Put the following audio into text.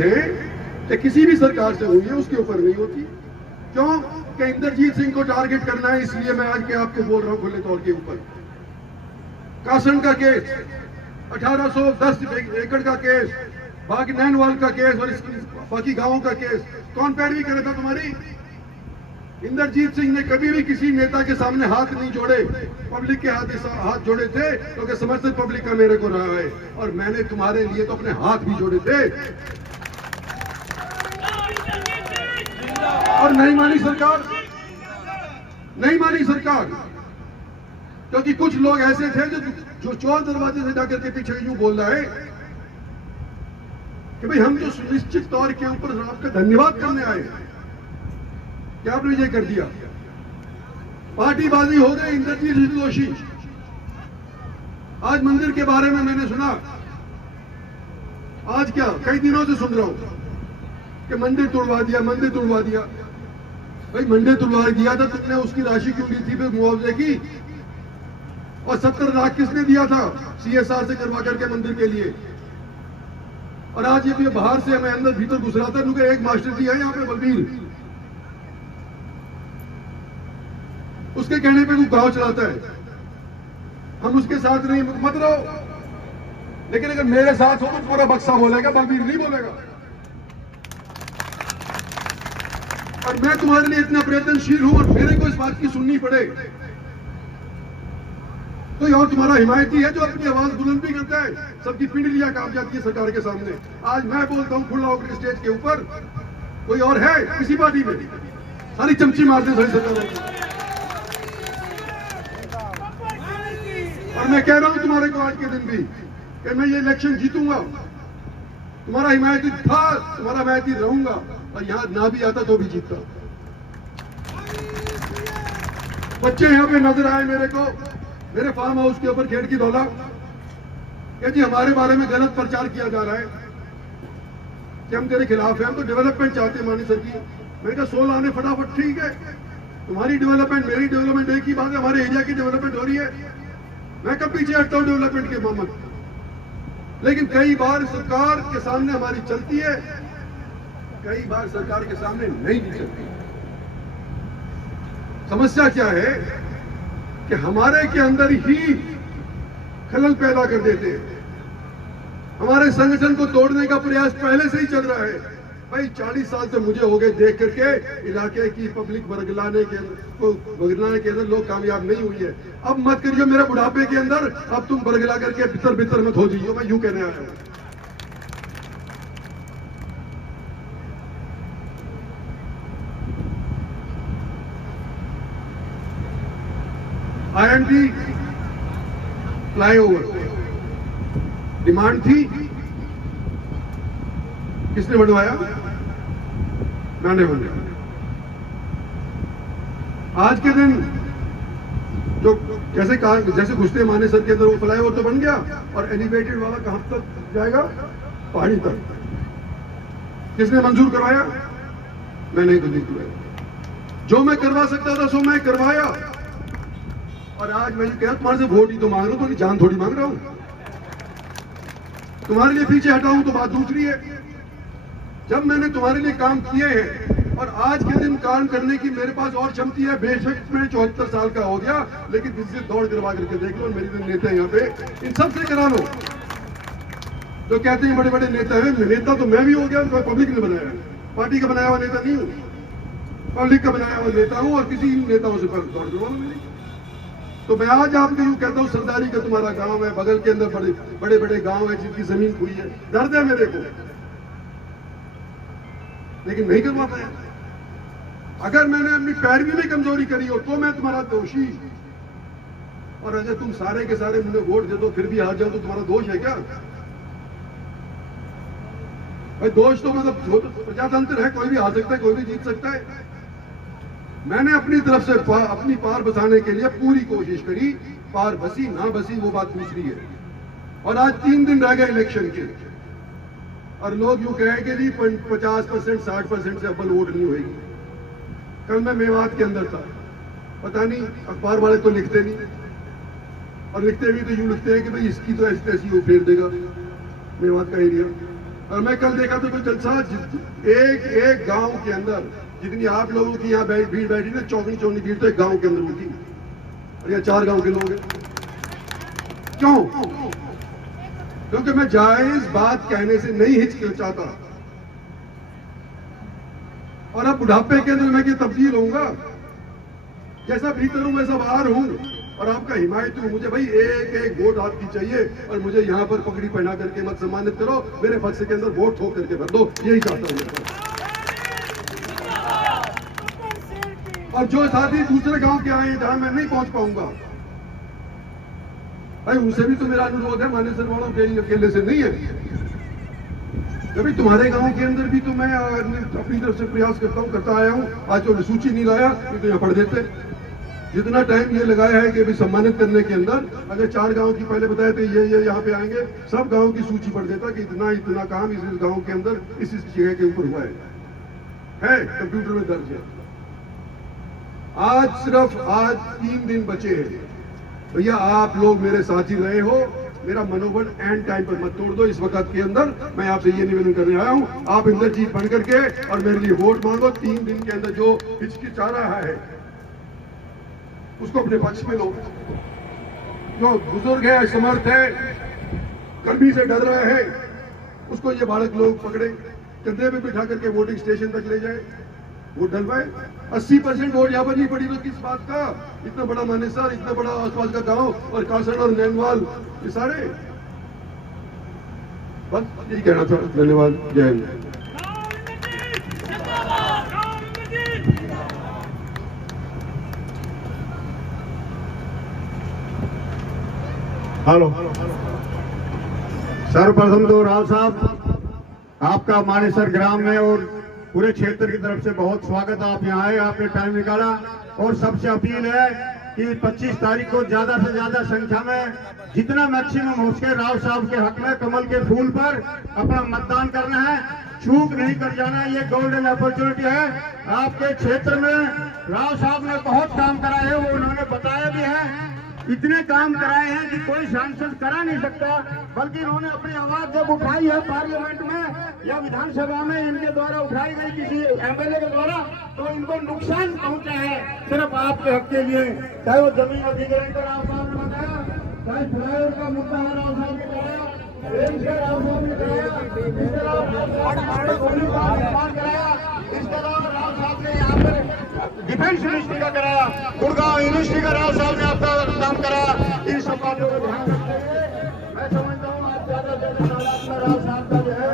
कि किसी भी सरकार से हुई है उसके ऊपर नहीं होती। क्यों कि इंद्रजीत सिंह को टारगेट करना है, इसलिए मैं आज के आपको बोल रहा हूं खुले तौर के ऊपर। कासन का केस, 1810 एकड़ का केस, बाकी नैनवाल का केस और बाकी गांवों का केस, कौन पैरवी करे था तुम्हारी? इंद्रजीत सिंह ने कभी भी किसी नेता के सामने हाथ नहीं जोड़े, पब्लिक के हाथ जोड़े थे, क्योंकि समर्थन पब्लिक का मेरे को रहा है। और मैंने तुम्हारे लिए तो अपने हाथ भी जोड़े थे। और नहीं मानी सरकार, नहीं मानी सरकार, क्योंकि कुछ लोग ऐसे थे जो चोर दरवाजे से जाकर के पीछे यूं बोल रहा है कि भाई हम तो सुनिश्चित तौर के ऊपर आपका धन्यवाद करने आए, क्या आपने ये कर दिया? पार्टीबाजी हो गई। इंद्रजीत दोषी, आज मंदिर के बारे में मैंने सुना, आज क्या कई दिनों से सुन रहा हूं कि मंदिर तोड़वा दिया, मंदिर तोड़वा दिया। भाई मंदिर तोड़वा दिया था, तुमने उसकी राशि क्यों ली थी फिर मुआवजे की? और 70 लाख किसने दिया था CSR से करवा करके मंदिर के लिए? और आज ये भी बाहर से मैं अंदर भीतर घुस रहा था, क्योंकि एक मास्टर जी है यहाँ पे बलबीर, उसके कहने पे तू गांव चलाता है, हम उसके साथ नहीं, मत रहो। लेकिन अगर मेरे साथ हो तो पूरा बक्सा बोलेगा, बलबीर नहीं बोलेगा। और मैं तुम्हारे लिए इतना प्रयत्नशील हूं, और मेरे को इस बात की सुननी पड़े, कोई और तुम्हारा हिमायती है जो अपनी आवाज बुलंद भी करता है, सबकी पिंडलियां कांप जाती है सरकार के सामने। आज मैं बोलता हूं खुला होकर स्टेज के ऊपर, कोई और है किसी पार्टी में? सारी चमची मारते सारी सरकार। और मैं कह रहा हूं तुम्हारे को आज के दिन भी कि मैं ये इलेक्शन जीतूंगा, तुम्हारा हिमायती था, तुम्हारा हिमायती रहूंगा, और यहां ना भी आता तो भी जीतता। बच्चे यहां पे नजर आए मेरे को, मेरे फार्म हाउस के ऊपर खेड़ की दौला कि जी हमारे बारे में गलत प्रचार किया जा रहा है कि हम तेरे खिलाफ हैं, हम तो डेवलपमेंट चाहते हैं मानी सर की। मैंने कहा 16 आने फटाफट, ठीक है, तुम्हारी डेवलपमेंट मेरी डेवलपमेंट एक ही बात है, हमारे एरिया की डेवलपमेंट हो रही है, मैं कब पीछे हटता हूं डेवलपमेंट के मामले। लेकिन कई बार सरकार के सामने हमारी चलती है, कई बार सरकार के सामने नहीं भी चलती। समस्या क्या है कि हमारे के अंदर ही खलल पैदा कर देते हैं। हमारे संगठन को तोड़ने का प्रयास पहले से ही चल रहा है। भाई 40 साल से मुझे हो गए देख करके इलाके की पब्लिक बरगलाने के अंदर लोग कामयाब नहीं हुई है। अब मत करियो मेरे बुढ़ापे के अंदर, अब तुम बरगला करके बितर बितर मत हो जाइयो, मैं यूं कहने आया हूं। IMT फ्लाईओवर डिमांड थी, किसने बढ़वाया? मैंने बनवाया। आज के दिन जो जैसे घुसते माने सर के अंदर वो फ्लाईओवर तो बन गया, और एलिवेटेड वाला कहां तक जाएगा? पहाड़ी तक। किसने मंजूर करवाया? मैंने तो नहीं करवाया। जो मैं करवा सकता था सो मैं करवाया। और आज मैं कह तुम्हारे से वोट ही तो मांग रहा हूं, तो जान थोड़ी मांग रहा हूं। तुम्हारे लिए पीछे हटा हूं तो बात दूसरी है। जब मैंने तुम्हारे लिए काम किए हैं और आज के दिन काम करने की मेरे पास और क्षमता है, बेशक मैं 74 साल का हो गया, लेकिन किसी दौड़ करवा करके देख लो, मेरी जो नेता यहाँ पे, इन सबसे करा लो। जो कहते हैं बड़े बड़े नेता हैं, नेता तो मैं भी हो गया, तो पब्लिक ने बनाया, पार्टी का बनाया हुआ नेता नहीं हूं, पब्लिक का बनाया हुआ नेता हूं। और किसी नेताओं से दौड़ करवा लो मेरी। तो मैं आज आपको यूं कहता हूं, सरदारी का तुम्हारा गांव है, बगल के अंदर बड़े बड़े गांव है जिनकी जमीन हुई है, दर्द है मेरे को, लेकिन नहीं करवा पाया। अगर मैंने अपनी पैरवी में कमजोरी करी हो तो मैं तुम्हारा दोषी, और अगर तुम सारे के सारे मुझे वोट दे दो फिर भी हार जाओ तो तुम्हारा दोष है क्या? भाई दोष तो मतलब प्रजातंत्र है, कोई भी हार सकता है, कोई भी जीत सकता है। मैंने अपनी तरफ से अपनी पार बसाने के लिए पूरी कोशिश करी, पार बसी ना बसी वो बात दूसरी है। और आज 3 दिन रह गए इलेक्शन के, और लोग यूं कहेंगे जी 50% 60% से अव्वल वोट नहीं होगी। कल मैं मेवात के अंदर था, पता नहीं अखबार वाले तो लिखते नहीं, और लिखते भी तो यूं लिखते हैं कि भाई इसकी तो ऐसी तैसी वो फेर देगा मेवात का एरिया। और मैं कल देखा तो कोई जलसा, एक एक गांव के अंदर जितनी आप लोगों की यहाँ भीड़ बैठी ना, चौकनी चौकनी भीड़ तो एक गांव के अंदर होती, और यहाँ 4 गांव के लोग हैं। क्यों? क्योंकि मैं जायज बात कहने से नहीं हिचकिचाता, और अब बुढ़ापे के अंदर मैं क्या तब्दील होऊंगा? जैसा भीतर हूं वैसा बाहर हूं, और आपका हिमायत हूं। मुझे भाई एक एक वोट आपकी चाहिए, और मुझे यहाँ पर पगड़ी पहना करके मत सम्मानित करो, मेरे बक्से के अंदर वोट ठोक करके भर दो, यही चाहता हूं। और जो साथी दूसरे गांव के आए जहां मैं नहीं पहुंच पाऊंगा, भाई उनसे भी तो मेरा अनुरोध है, माननीय सर वालों के अकेले से नहीं है। कभी तुम्हारे गांव के अंदर भी तो मैं अपनी तरफ से प्रयास करता आया हूं। आज जो सूची नहीं लाया ये तो यहाँ पढ़ देते। जितना टाइम ये लगाया है कि अभी सम्मानित करने के अंदर, अगर 4 गांव की पहले बताया तो ये यहाँ पे आएंगे, सब गांव की सूची पढ़ देता कि इतना इतना काम इस गांव के अंदर इस जगह के ऊपर हुआ है कंप्यूटर में दर्ज है। आज 3 दिन बचे हैं। भैया आप लोग मेरे साथी रहे हो, मेरा मनोबल एंड टाइम पर मत तोड़ दो। इस वक्त के अंदर मैं आपसे ये निवेदन करने आया हूं, आप इंद्रजीत बन करके और मेरे लिए वोट मांगो। 3 दिन के अंदर जो हिचकिचा रहा है उसको अपने पक्ष में लो। जो बुजुर्ग है, समर्थ है, गर्मी से डर रहे हैं, उसको ये बालक लोग पकड़े, कंधे पे बिठा करके वोटिंग स्टेशन तक ले जाए, वोट डलवाए। 80% वोट यहाँ पर नहीं पड़ी तो किस बात का? इतना बड़ा मानेसर, इतना बड़ा आसपास का गांव, और कासड़ और नैनवाल, ये सारे। बस यही कहना था। धन्यवाद। जय हिंद। हेलो, सर्वप्रथम तो राव साहब आपका मानेसर ग्राम में और पूरे क्षेत्र की तरफ से बहुत स्वागत। आप यहाँ आए, आपने टाइम निकाला, और सबसे अपील है कि 25 तारीख को ज्यादा से ज्यादा संख्या में, जितना मैक्सिमम हो सके, राव साहब के हक में कमल के फूल पर अपना मतदान करना है। चूक नहीं कर जाना है, ये गोल्डन अपॉर्चुनिटी है। आपके क्षेत्र में राव साहब ने बहुत काम कराए हैं, वो उन्होंने बताया भी है। इतने काम कराए हैं कि कोई सांसद करा नहीं सकता, बल्कि इन्होंने अपनी आवाज जब उठाई है पार्लियामेंट में या विधानसभा में, इनके द्वारा उठाई गई किसी एमएलए के द्वारा, तो इनको नुकसान पहुंचा है सिर्फ आपके हक के लिए। चाहे वो जमीन अधिग्रहण का राव साहब ने बताया, चाहे फ्लाईओवर का मुद्दा है राव साहब ने बताया, इसके अलावा निर्माण कराया, इसके अलावा राव साहब ने यहाँ पर डिफेंस मिनिस्ट्री का कराया, गुड़गांव यूनिवर्सिटी का राव साहब ने आपका काम कराया। इन सब बातों को ध्यान रखते हुए मैं समझता हूँ आप ज्यादा राव साहब का जो है